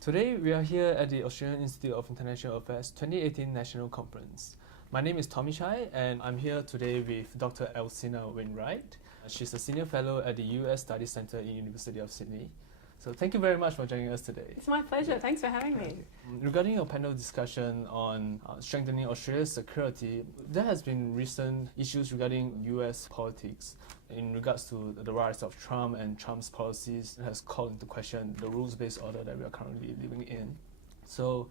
Today we are here at the Australian Institute of International Affairs 2018 National Conference. My name is Tommy Chai and I'm here today with Dr Elsina Wainwright. She's a Senior Fellow at the US Studies Centre in University of Sydney. So thank you very much for joining us today. It's my pleasure. Thanks for having me. Regarding your panel discussion on strengthening Australia's security, there has been recent issues regarding US politics in regards to the rise of Trump and Trump's policies that has called into question the rules-based order that we are currently living in. So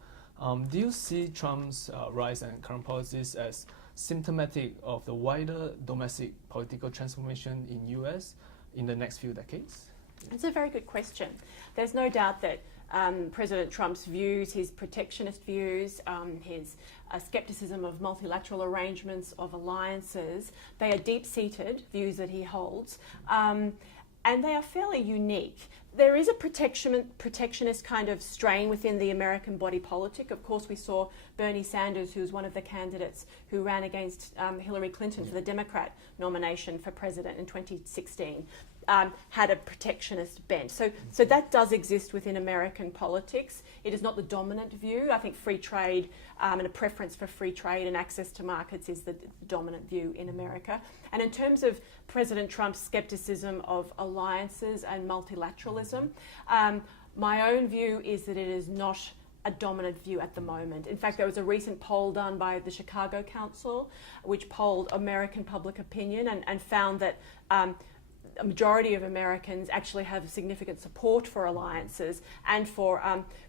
do you see Trump's rise and current policies as symptomatic of the wider domestic political transformation in US in the next few decades? It's a very good question. There's no doubt that President Trump's views, his protectionist views, his skepticism of multilateral arrangements, of alliances, they are deep-seated views that he holds, and they are fairly unique. There is a protectionist kind of strain within the American body politic. Of course, we saw Bernie Sanders, who was one of the candidates who ran against Hillary Clinton for the Democrat nomination for president in 2016. Had a protectionist bent. So that does exist within American politics. It is not the dominant view. I think free trade and a preference for free trade and access to markets is the dominant view in America. And in terms of President Trump's skepticism of alliances and multilateralism, my own view is that it is not a dominant view at the moment. In fact, there was a recent poll done by the Chicago Council, which polled American public opinion and found that a majority of Americans actually have significant support for alliances and for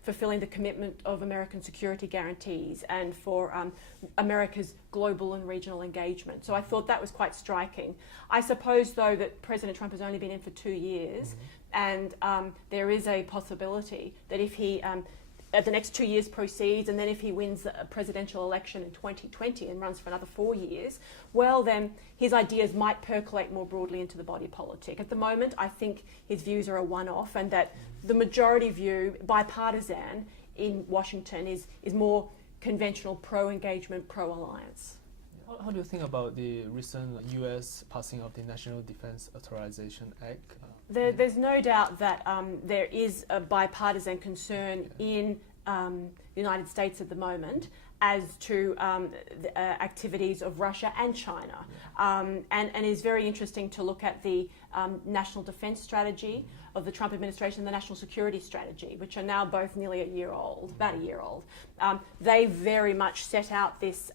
fulfilling the commitment of American security guarantees and for America's global and regional engagement. So I thought that was quite striking. I suppose, though, that President Trump has only been in for 2 years, and there is a possibility that if he the next 2 years proceeds, and then if he wins a presidential election in 2020 and runs for another 4 years, well, then his ideas might percolate more broadly into the body politic. At the moment, I think his views are a one-off, and that the majority view, bipartisan, in Washington is more conventional pro-engagement, pro-alliance. How do you think about the recent US passing of the National Defense Authorization Act? There's no doubt that there is a bipartisan concern in the United States at the moment as to the activities of Russia and China. And it's very interesting to look at the national defense strategy of the Trump administration, the national security strategy, which are now both nearly about a year old. They very much set out this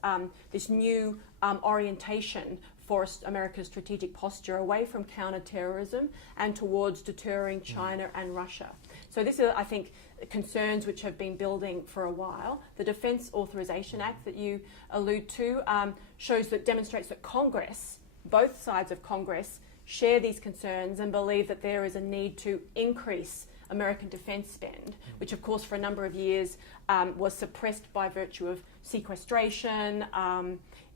new orientation for America's strategic posture away from counter-terrorism and towards deterring China and Russia. So this is, I think, concerns which have been building for a while. The Defense Authorization Act that you allude to demonstrates that Congress, both sides of Congress, share these concerns and believe that there is a need to increase American defense spend, which of course for a number of years was suppressed by virtue of sequestration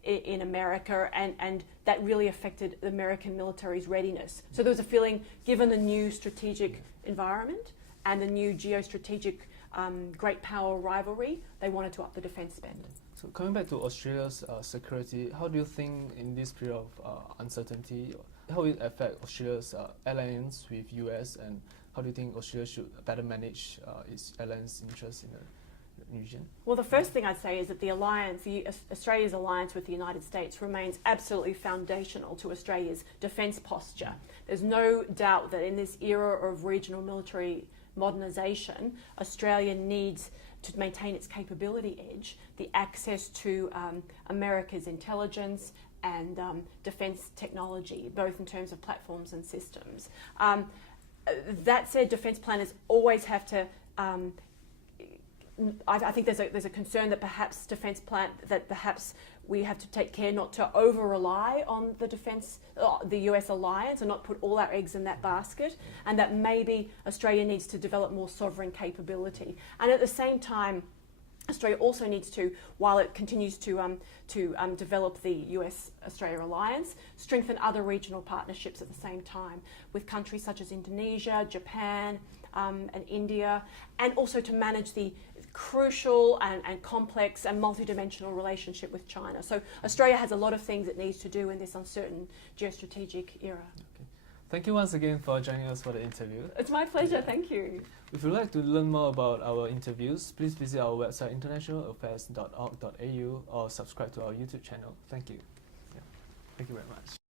in America, and that really affected the American military's readiness. So there was a feeling, given the new strategic environment and the new geostrategic great power rivalry, they wanted to up the defense spend. So coming back to Australia's security, how do you think in this period of uncertainty, how will it affect Australia's alliance with US, and how do you think Australia should better manage its alliance interests in the region? Well, the first thing I'd say is that Australia's alliance with the United States remains absolutely foundational to Australia's defence posture. There's no doubt that in this era of regional military modernisation, Australia needs to maintain its capability edge, the access to America's intelligence and defence technology, both in terms of platforms and systems. That said, defence planners always have to I think there's a concern that perhaps perhaps we have to take care not to over-rely on the US alliance and not put all our eggs in that basket, and that maybe Australia needs to develop more sovereign capability. And at the same time, Australia also needs to, while it continues to develop the US-Australia alliance, strengthen other regional partnerships at the same time with countries such as Indonesia, Japan, and India, and also to manage the crucial and complex and multidimensional relationship with China. So Australia has a lot of things it needs to do in this uncertain geostrategic era. Okay. Thank you once again for joining us for the interview. It's my pleasure, thank you. If you'd like to learn more about our interviews, please visit our website internationalaffairs.org.au or subscribe to our YouTube channel. Thank you. Yeah. Thank you very much.